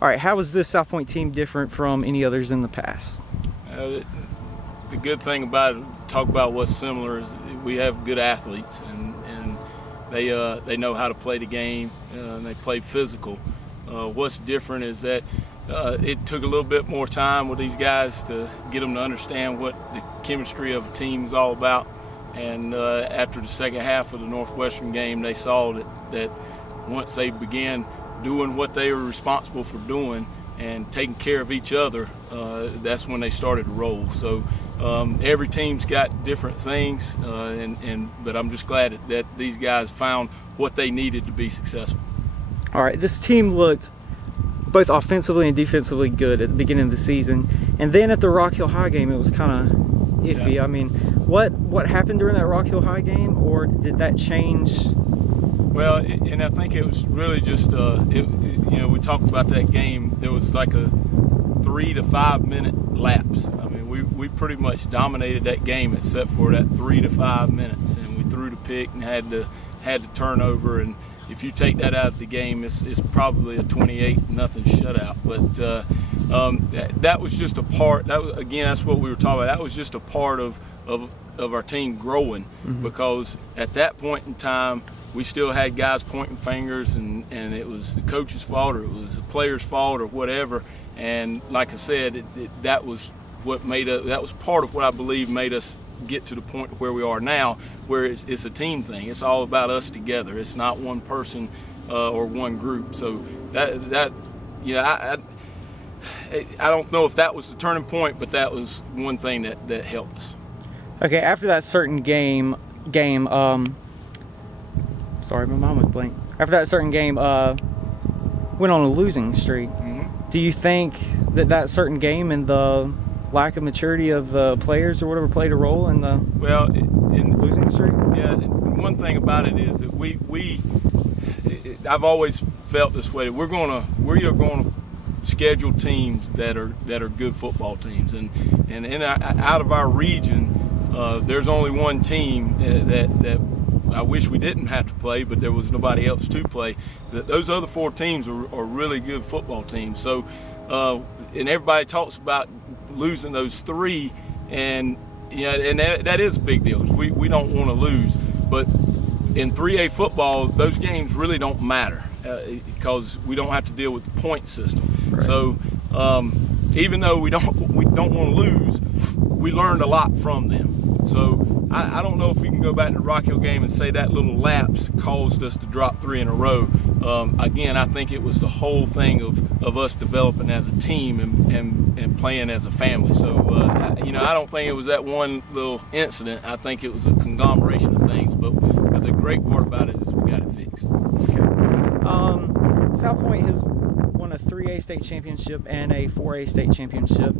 All right, how is this South Point team different from any others in the past? The good thing about it, talk about what's similar, is we have good athletes, and they know how to play the game, and they play physical. What's different is that it took a little bit more time with these guys to get them to understand what the chemistry of a team is all about. And after the second half of the Northwestern game, they saw that once they began doing what they were responsible for doing and taking care of each other, that's when they started to roll. So every team's got different things, but I'm just glad that these guys found what they needed to be successful. All right, this team looked both offensively and defensively good at the beginning of the season, and then at the Rock Hill High game, it was kind of iffy. Yeah. I mean, what happened during that Rock Hill High game, or did that change? Well, and I think it was really just, we talk about that game. There was like a 3 to 5 minute lapse. I mean, we pretty much dominated that game except for that 3 to 5 minutes, and we threw the pick and had to turnover. And if you take that out of the game, it's probably a 28-0 shutout. But that was just a part. That's what we were talking about. That was just a part of our team growing, because at that point in time, we still had guys pointing fingers, and it was the coach's fault, or it was the player's fault, or whatever. And like I said, that was part of what I believe made us get to the point where we are now, where it's a team thing. It's all about us together. It's not one person or one group. So I don't know if that was the turning point, but that was one thing that helped us. Okay, after that certain game, sorry, my mind was blank. After that certain game, went on a losing streak. Do you think that certain game and the lack of maturity of the players or whatever played a role in the losing streak? Yeah, one thing about it is that I've always felt this way. We are going to schedule teams that are good football teams, and out of our region, there's only one team that I wish we didn't have to play, but there was nobody else to play. Those other 4 teams are really good football teams. So, and everybody talks about losing those 3, and that is a big deal. We don't want to lose, but in 3A football, those games really don't matter because we don't have to deal with the point system. Right. So, even though we don't want to lose, we learned a lot from them. So I don't know if we can go back to the Rock Hill game and say that little lapse caused us to drop 3 in a row. Again, I think it was the whole thing of us developing as a team and playing as a family. So, I don't think it was that one little incident. I think it was a conglomeration of things. But the great part about it is we got it fixed. Okay. South Point has won a 3A state championship and a 4A state championship.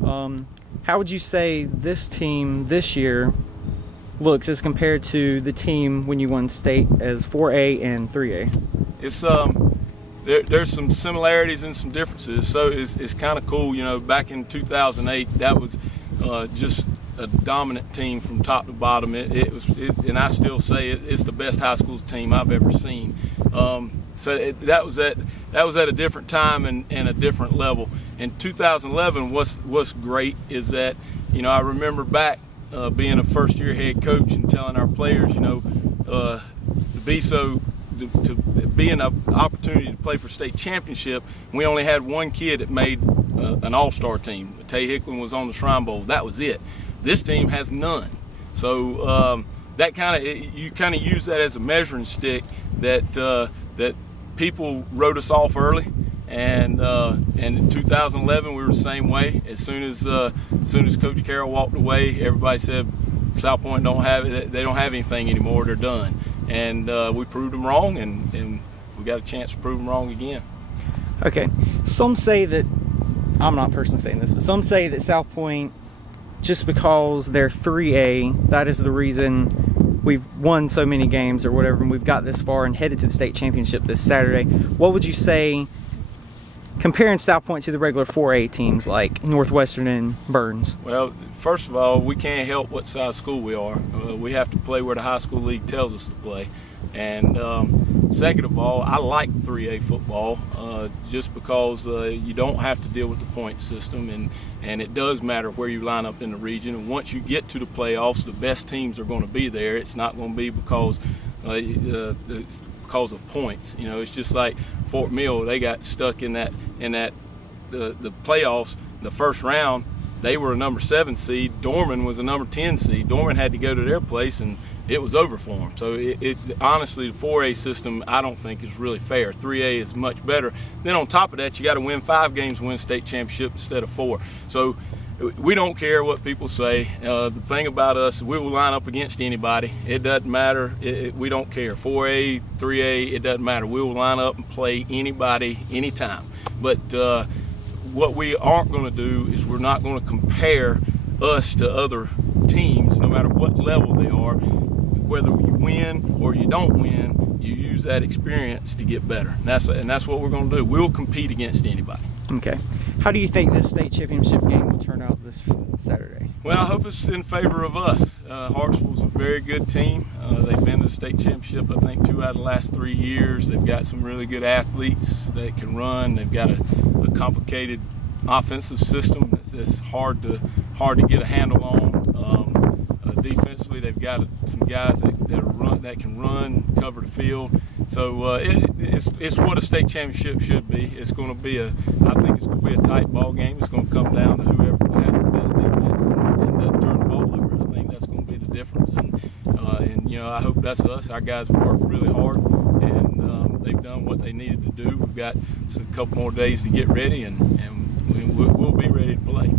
How would you say this team this year looks as compared to the team when you won state as 4A and 3A? It's there's some similarities and some differences. So it's kind of cool. Back in 2008, that was just a dominant team from top to bottom. And I still say it's the best high school team I've ever seen. So that was at a different time and a different level. In 2011, what's great is that I remember back being a first-year head coach and telling our players, to be an opportunity to play for state championship. We only had one kid that made an all-star team. Tay Hicklin was on the Shrine Bowl. That was it. This team has none. So that you kind of use that as a measuring stick that people wrote us off early. And in 2011, we were the same way. As soon as Coach Carroll walked away, everybody said South Point don't have it. They don't have anything anymore. They're done. And we proved them wrong, and we got a chance to prove them wrong again. Okay. Some say that, I'm not personally saying this, but some say that South Point, just because they're 3A, that is the reason we've won so many games or whatever, and we've got this far and headed to the state championship this Saturday. What would you say, comparing South Point to the regular 4A teams like Northwestern and Burns? Well, first of all, we can't help what size school we are. We have to play where the high school league tells us to play. And second of all, I like 3A football just because you don't have to deal with the point system, and it does matter where you line up in the region. And once you get to the playoffs, the best teams are going to be there. It's not going to be because it's because of points. You know, it's just like Fort Mill. They got stuck in the playoffs. The first round, they were a number 7 seed. Dorman was a number 10 seed. Dorman had to go to their place, and it was over for them. So honestly, the 4A system, I don't think is really fair. 3A is much better. Then on top of that, you got to win 5 games to win state championship instead of 4. So we don't care what people say. The thing about us, we will line up against anybody. It doesn't matter. We don't care. 4A, 3A, it doesn't matter. We will line up and play anybody, anytime. But what we aren't going to do is we're not going to compare us to other teams, no matter what level they are. Whether you win or you don't win, you use that experience to get better. And that's what we're going to do. We'll compete against anybody. Okay. How do you think this state championship game will turn out this Saturday? Well, I hope it's in favor of us. Hartsville's a very good team. They've been to the state championship, I think, 2 out of the last 3 years. They've got some really good athletes that can run. They've got a complicated offensive system that's hard to get a handle on. Defensively, they've got some guys that can run, cover the field. So it's what a state championship should be. It's going to be I think it's going to be a tight ball game. It's going to come down to whoever has the best defense and doesn't turn the ball over. I think that's going to be the difference. And you know, I hope that's us. Our guys have worked really hard, and they've done what they needed to do. We've got a couple more days to get ready, and we'll be ready to play.